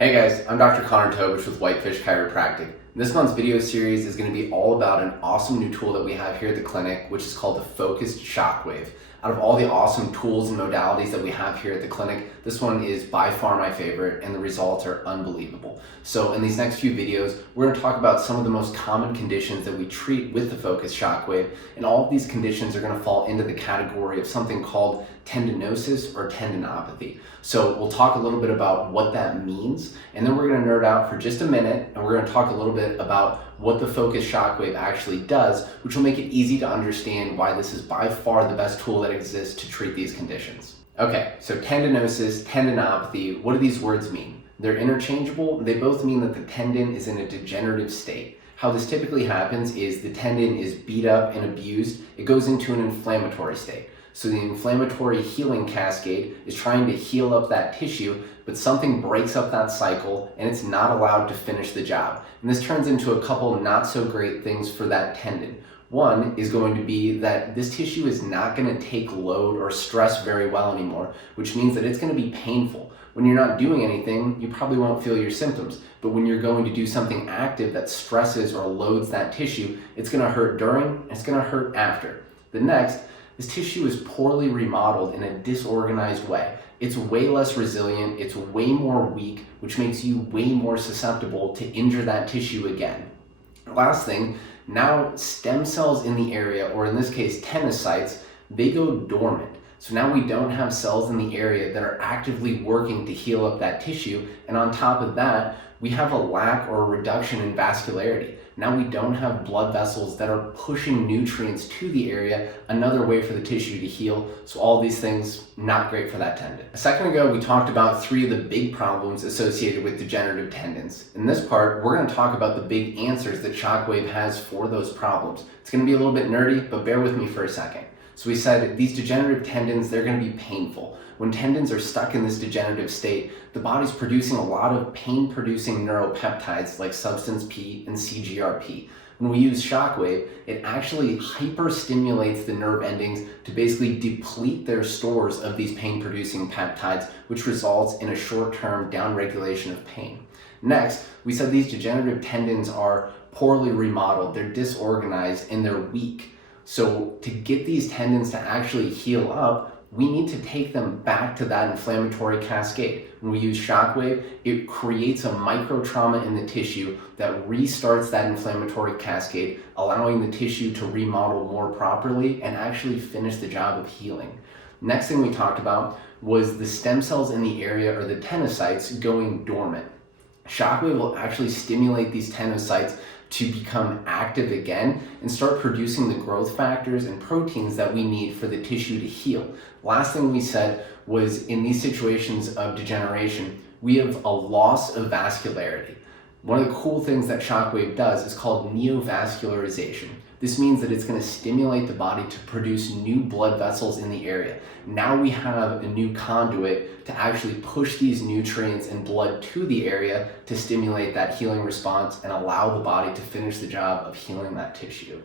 Hey guys, I'm Dr. Tobisch with Whitefish Chiropractic. This month's video series is going to be all about an awesome new tool that we have here at the clinic, which is called the focused shockwave. Out of all the awesome tools and modalities that we have here at the clinic, this one is by far my favorite and the results are unbelievable. So in these next few videos, we're going to talk about some of the most common conditions that we treat with the focused shockwave, and all of these conditions are going to fall into the category of something called tendinosis or tendinopathy. So we'll talk a little bit about what that means, and then we're going to nerd out for just a minute, and we're going to talk a little bit about what the focused shockwave actually does, which will make it easy to understand why this is by far the best tool that exists to treat these conditions. Okay, so tendinosis, tendinopathy, what do these words mean? They're interchangeable. They both mean that the tendon is in a degenerative state. How this typically happens is the tendon is beat up and abused. It goes into an inflammatory state. So the inflammatory healing cascade is trying to heal up that tissue, but something breaks up that cycle and it's not allowed to finish the job. And this turns into a couple not so great things for that tendon. One is going to be that this tissue is not going to take load or stress very well anymore, which means that it's going to be painful. When you're not doing anything, you probably won't feel your symptoms, but when you're going to do something active that stresses or loads that tissue, it's going to hurt during and it's going to hurt after. The next, this tissue is poorly remodeled in a disorganized way. It's way less resilient, it's way more weak, which makes you way more susceptible to injure that tissue again. Last thing, now stem cells in the area, or in this case tenocytes, they go dormant. So now we don't have cells in the area that are actively working to heal up that tissue, and on top of that, we have a lack or a reduction in vascularity. Now we don't have blood vessels that are pushing nutrients to the area, another way for the tissue to heal. So all these things, not great for that tendon. A second ago, we talked about three of the big problems associated with degenerative tendons. In this part, we're going to talk about the big answers that Shockwave has for those problems. It's going to be a little bit nerdy, but bear with me for a second. So we said these degenerative tendons, they're going to be painful. When tendons are stuck in this degenerative state, the body's producing a lot of pain-producing neuropeptides like substance P and CGRP. When we use shockwave, it actually hyper-stimulates the nerve endings to basically deplete their stores of these pain-producing peptides, which results in a short-term downregulation of pain. Next, we said these degenerative tendons are poorly remodeled, they're disorganized, and they're weak. So to get these tendons to actually heal up, we need to take them back to that inflammatory cascade. When we use shockwave, it creates a micro trauma in the tissue that restarts that inflammatory cascade, allowing the tissue to remodel more properly and actually finish the job of healing. Next thing we talked about was the stem cells in the area, or the tenocytes, going dormant. Shockwave will actually stimulate these tenocytes to become active again and start producing the growth factors and proteins that we need for the tissue to heal. Last thing we said was, in these situations of degeneration, we have a loss of vascularity. One of the cool things that shockwave does is called neovascularization. This means that it's going to stimulate the body to produce new blood vessels in the area. Now we have a new conduit to actually push these nutrients and blood to the area to stimulate that healing response and allow the body to finish the job of healing that tissue.